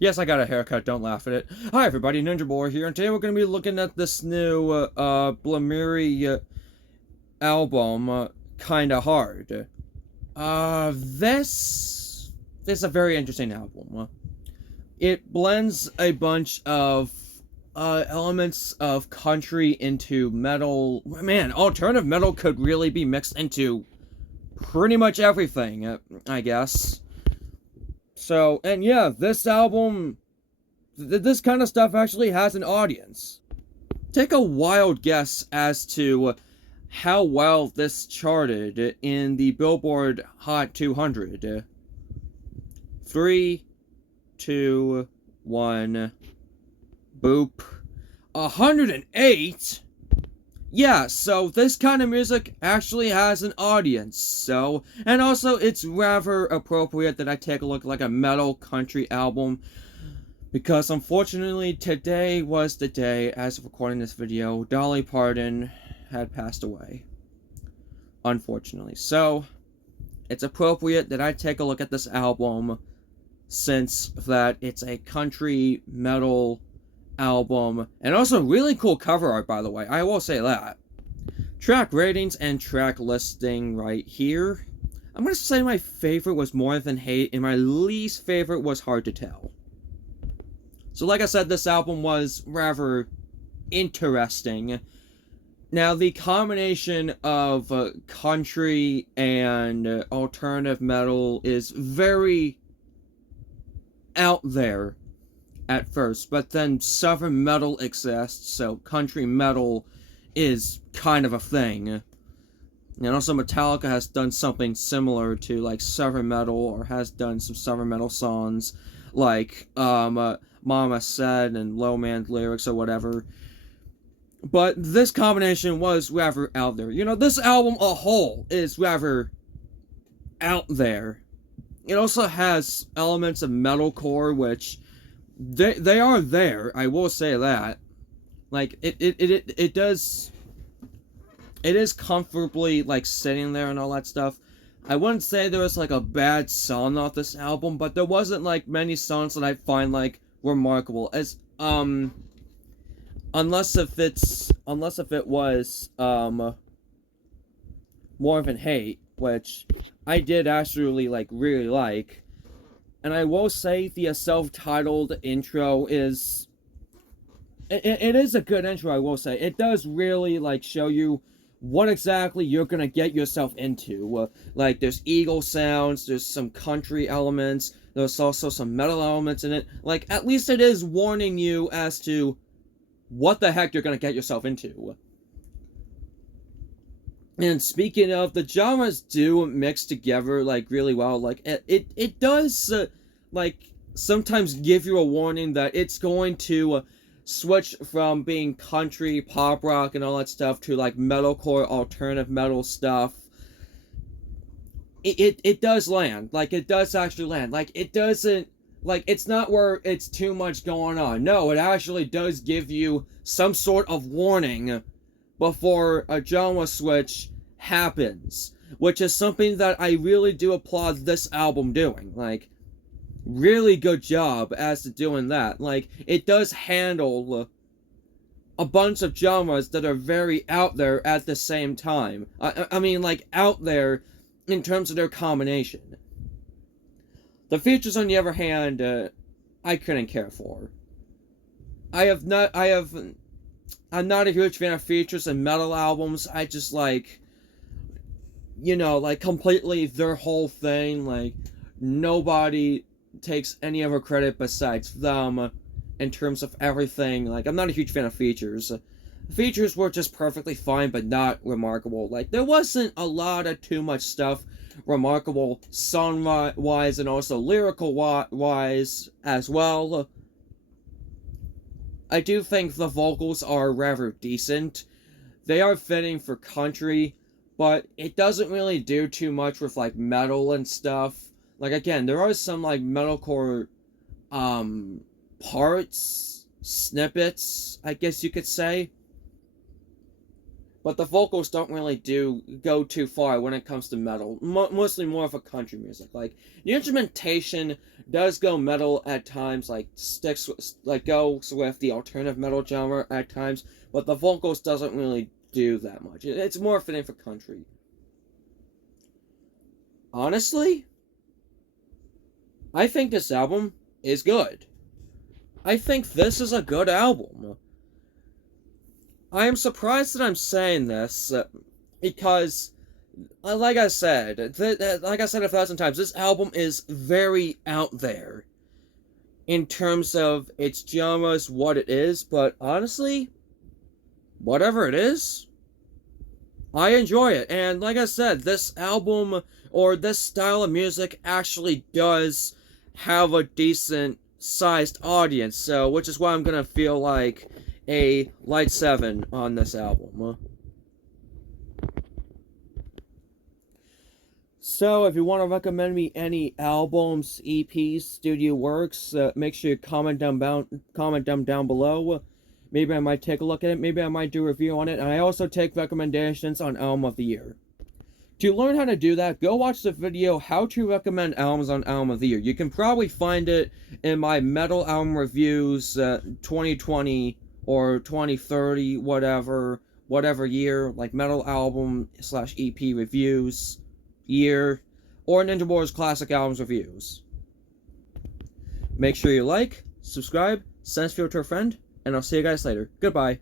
Yes, I got a haircut, don't laugh at it. Hi everybody, Ninja Boy here, and today we're going to be looking at this new, Bilmuri, album, Kinda Hard. This is a very interesting album. It blends a bunch of, elements of country into metal. Man, alternative metal could really be mixed into pretty much everything, I guess. So, and yeah, this album, this kind of stuff actually has an audience. Take a wild guess as to how well this charted in the Billboard Hot 200. 3, 2, 1, boop. 108? Yeah, so this kind of music actually has an audience, so, and also it's rather appropriate that I take a look like a metal country album, because unfortunately today was the day, as of recording this video, Dolly Parton had passed away. Unfortunately. So, it's appropriate that I take a look at this album, since that it's a country metal album, and also really cool cover art, by the way. I will say that. Track ratings and track listing right here. I'm gonna say my favorite was More Than Hate, and my least favorite was Hard to Tell. So like I said, this album was rather interesting. Now, the combination of country and alternative metal is very out there at first, but then southern metal exists, so country metal is kind of a thing. And also Metallica has done something similar to like southern metal, or has done some southern metal songs like Mama Said and Low Man's Lyrics or whatever. But this combination was rather out there. You know, this album a whole is rather out there. It also has elements of metalcore, which they are there, I will say that. Like, it does, it is comfortably, like, sitting there and all that stuff. I wouldn't say there was, like, a bad song off this album, but there wasn't, like, many songs that I find, like, remarkable. As, unless if it was, More Than Hate, which I did actually, like, really like. And I will say the self-titled intro is... It is a good intro, I will say. It does really, like, show you what exactly you're gonna get yourself into. Like, there's eagle sounds, there's some country elements, there's also some metal elements in it. Like, at least it is warning you as to what the heck you're gonna get yourself into. And speaking of, the genres do mix together, like, really well. Like, it does, like, sometimes give you a warning that it's going to switch from being country, pop rock, and all that stuff to, like, metalcore, alternative metal stuff. It does land. Like, it does actually land. Like, it doesn't, like, it's not where it's too much going on. No, it actually does give you some sort of warning before a genre switch happens, which is something that I really do applaud this album doing. Like, really good job as to doing that. Like, it does handle a bunch of genres that are very out there at the same time. I mean, like, out there in terms of their combination. The features, on the other hand, I couldn't care for. I'm not a huge fan of features in metal albums. I just, like, you know, like, completely their whole thing. Like, nobody takes any other credit besides them in terms of everything. Like, I'm not a huge fan of features. Features were just perfectly fine, but not remarkable. Like, there wasn't a lot of too much stuff remarkable song-wise and also lyrical-wise as well. I do think the vocals are rather decent. They are fitting for country, but it doesn't really do too much with, like, metal and stuff. Like, again, there are some, like, metalcore, parts, snippets, I guess you could say. but the vocals don't really go too far when it comes to metal. Mostly more of a country music. Like, the instrumentation does go metal at times, goes with the alternative metal genre at times, but the vocals doesn't really do that much. It's more fitting for country. Honestly, I think this album is good. I think this is a good album. I am surprised that I'm saying this, because, like I said 1,000 times, this album is very out there in terms of its genres, what it is, but honestly, whatever it is, I enjoy it. And like I said, this album, or this style of music, actually does have a decent sized audience, so, which is why I'm gonna feel like a light 7 on this album. So, if you want to recommend me any albums, EPs, studio works, make sure you comment them down below. Maybe I might take a look at it. Maybe I might do a review on it. And I also take recommendations on Album of the Year. To learn how to do that, go watch the video, How to Recommend Albums on Album of the Year. You can probably find it in my Metal Album Reviews 2020 or 2030, whatever year, like Metal Album / EP Reviews year, or Ninja Wars Classic Albums Reviews. Make sure you like, subscribe, send this video to a friend, and I'll see you guys later. Goodbye.